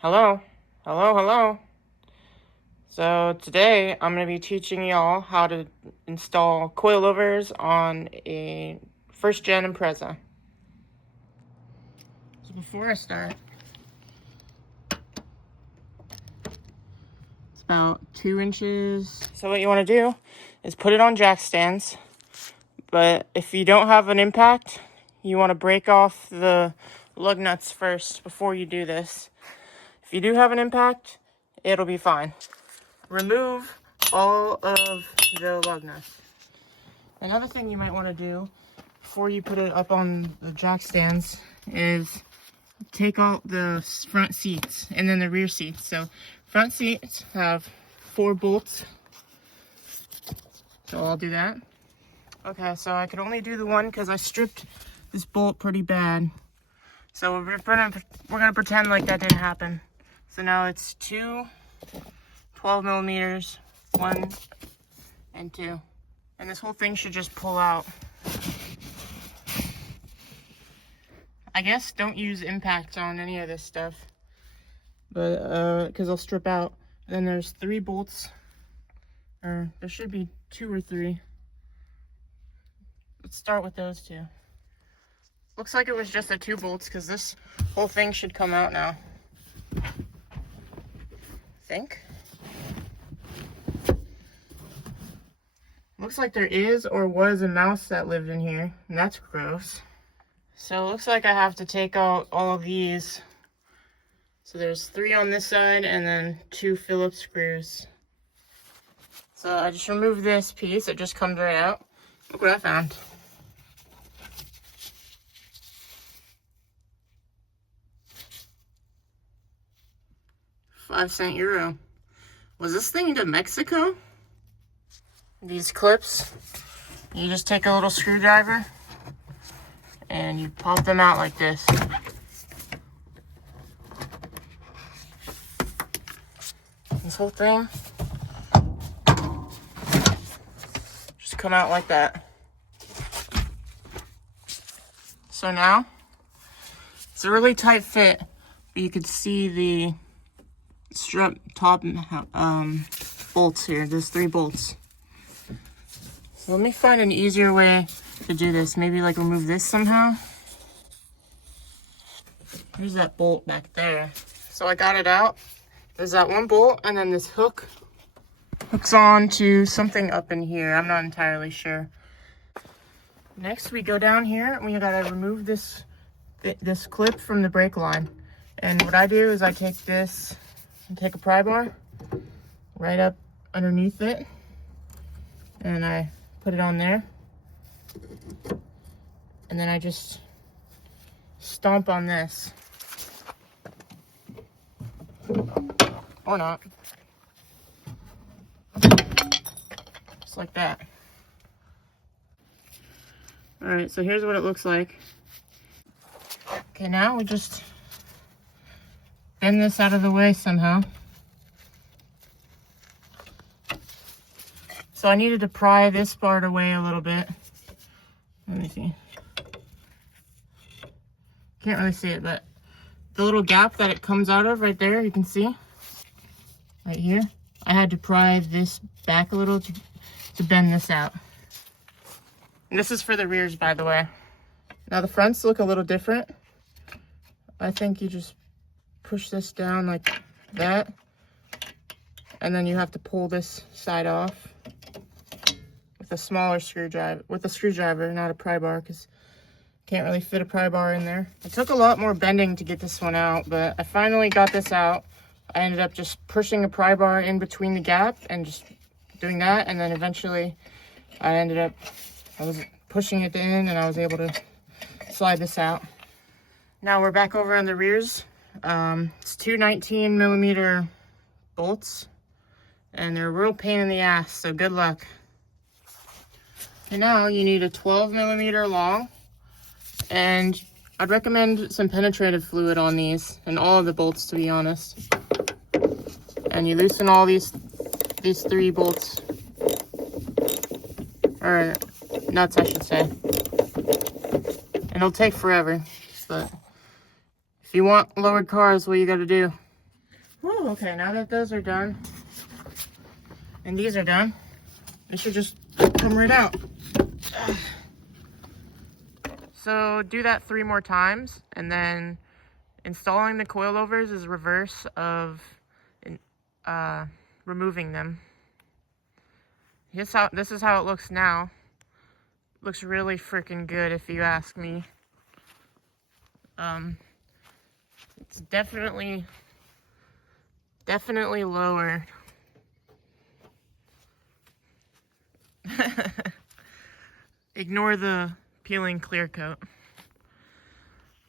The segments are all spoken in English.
Hello, hello. So today I'm going to be teaching y'all how to install coilovers on a first gen Impreza. So before I start, it's about 2 inches. So what you want to do is put it on jack stands, but if you don't have an impact, you want to break off the lug nuts first before you do this. If you do have an impact, it'll be fine. Remove all of the lug nuts. Another thing you might want to do before you put it up on the jack stands is take out the front seats and then the rear seats. So front seats have 4 bolts. So I'll do that. Okay, so I could only do the one because I stripped this bolt pretty bad. So we're gonna pretend like that didn't happen. So now it's 2 12 millimeters, 1 and 2. And this whole thing should just pull out. I guess don't use impact on any of this stuff, but because they'll strip out. And then there's 3 bolts, or there should be 2 or 3. Let's start with those 2. Looks like it was just the 2 bolts because this whole thing should come out now. I think. Looks like there is or was a mouse that lived in here, and that's gross. So it looks like I have to take out all of these. So there's 3 on this side and then 2 Phillips screws. So I just removed this piece, it just comes right out. Look what I found. €5 Was this thing to Mexico? These clips, you just take a little screwdriver and you pop them out like this. This whole thing just come out like that. So now it's a really tight fit, but you could see the strap top bolts here. There's 3 bolts. So let me find an easier way to do this. Maybe like remove this somehow. Here's that bolt back there. So I got it out. There's that 1 bolt, and then this hook hooks on to something up in here. I'm not entirely sure. Next we go down here and we gotta remove this clip from the brake line. And what I do is I take this and take a pry bar right up underneath it, and I put it on there, and then I just stomp on this, or not, just like that. All right, so here's what it looks like. Okay, now we just bend this out of the way somehow. So I needed to pry this part away a little bit. Let me see. Can't really see it, but the little gap that it comes out of right there, you can see. Right here. I had to pry this back a little to bend this out. And this is for the rears, by the way. Now the fronts look a little different. I think you just push this down like that, and then you have to pull this side off with a smaller screwdriver, not a pry bar, because can't really fit a pry bar in there. It took a lot more bending to get this one out, but I finally got this out. I ended up just pushing a pry bar in between the gap and just doing that, and then eventually I was pushing it in and I was able to slide this out. Now we're back over on the rears. It's 2 19 millimeter bolts, and they're a real pain in the ass, so good luck. And now you need a 12 millimeter long, and I'd recommend some penetrative fluid on these and all of the bolts, to be honest. And you loosen all these 3 bolts, or nuts I should say, and it'll take forever, but if you want lowered cars, what you gotta do? Whew, okay, now that those are done, and these are done, I should just come right out. So do that 3 more times, and then installing the coilovers is reverse of removing them. This is how it looks now. Looks really freaking good if you ask me. It's definitely lower. Ignore the peeling clear coat.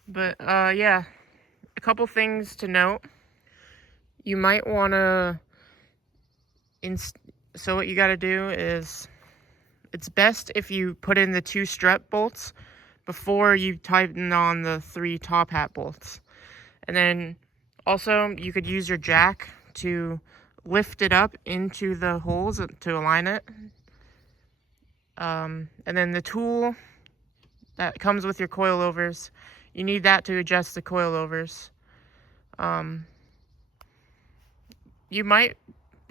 But yeah, a couple things to note. You might want to so what you got to do is, it's best if you put in the 2 strut bolts before you tighten on the 3 top hat bolts. And then also you could use your jack to lift it up into the holes to align it. And then the tool that comes with your coilovers, you need that to adjust the coilovers. You might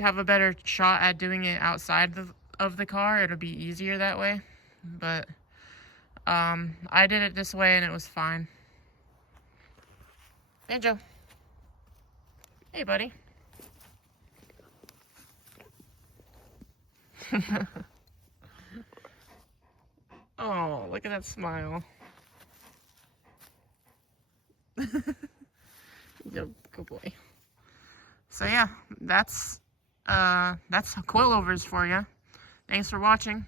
have a better shot at doing it outside of the car. It'll be easier that way. But I did it this way and it was fine. Banjo. Hey, buddy. Oh, look at that smile. Good boy. So yeah, that's coilovers for you. Thanks for watching.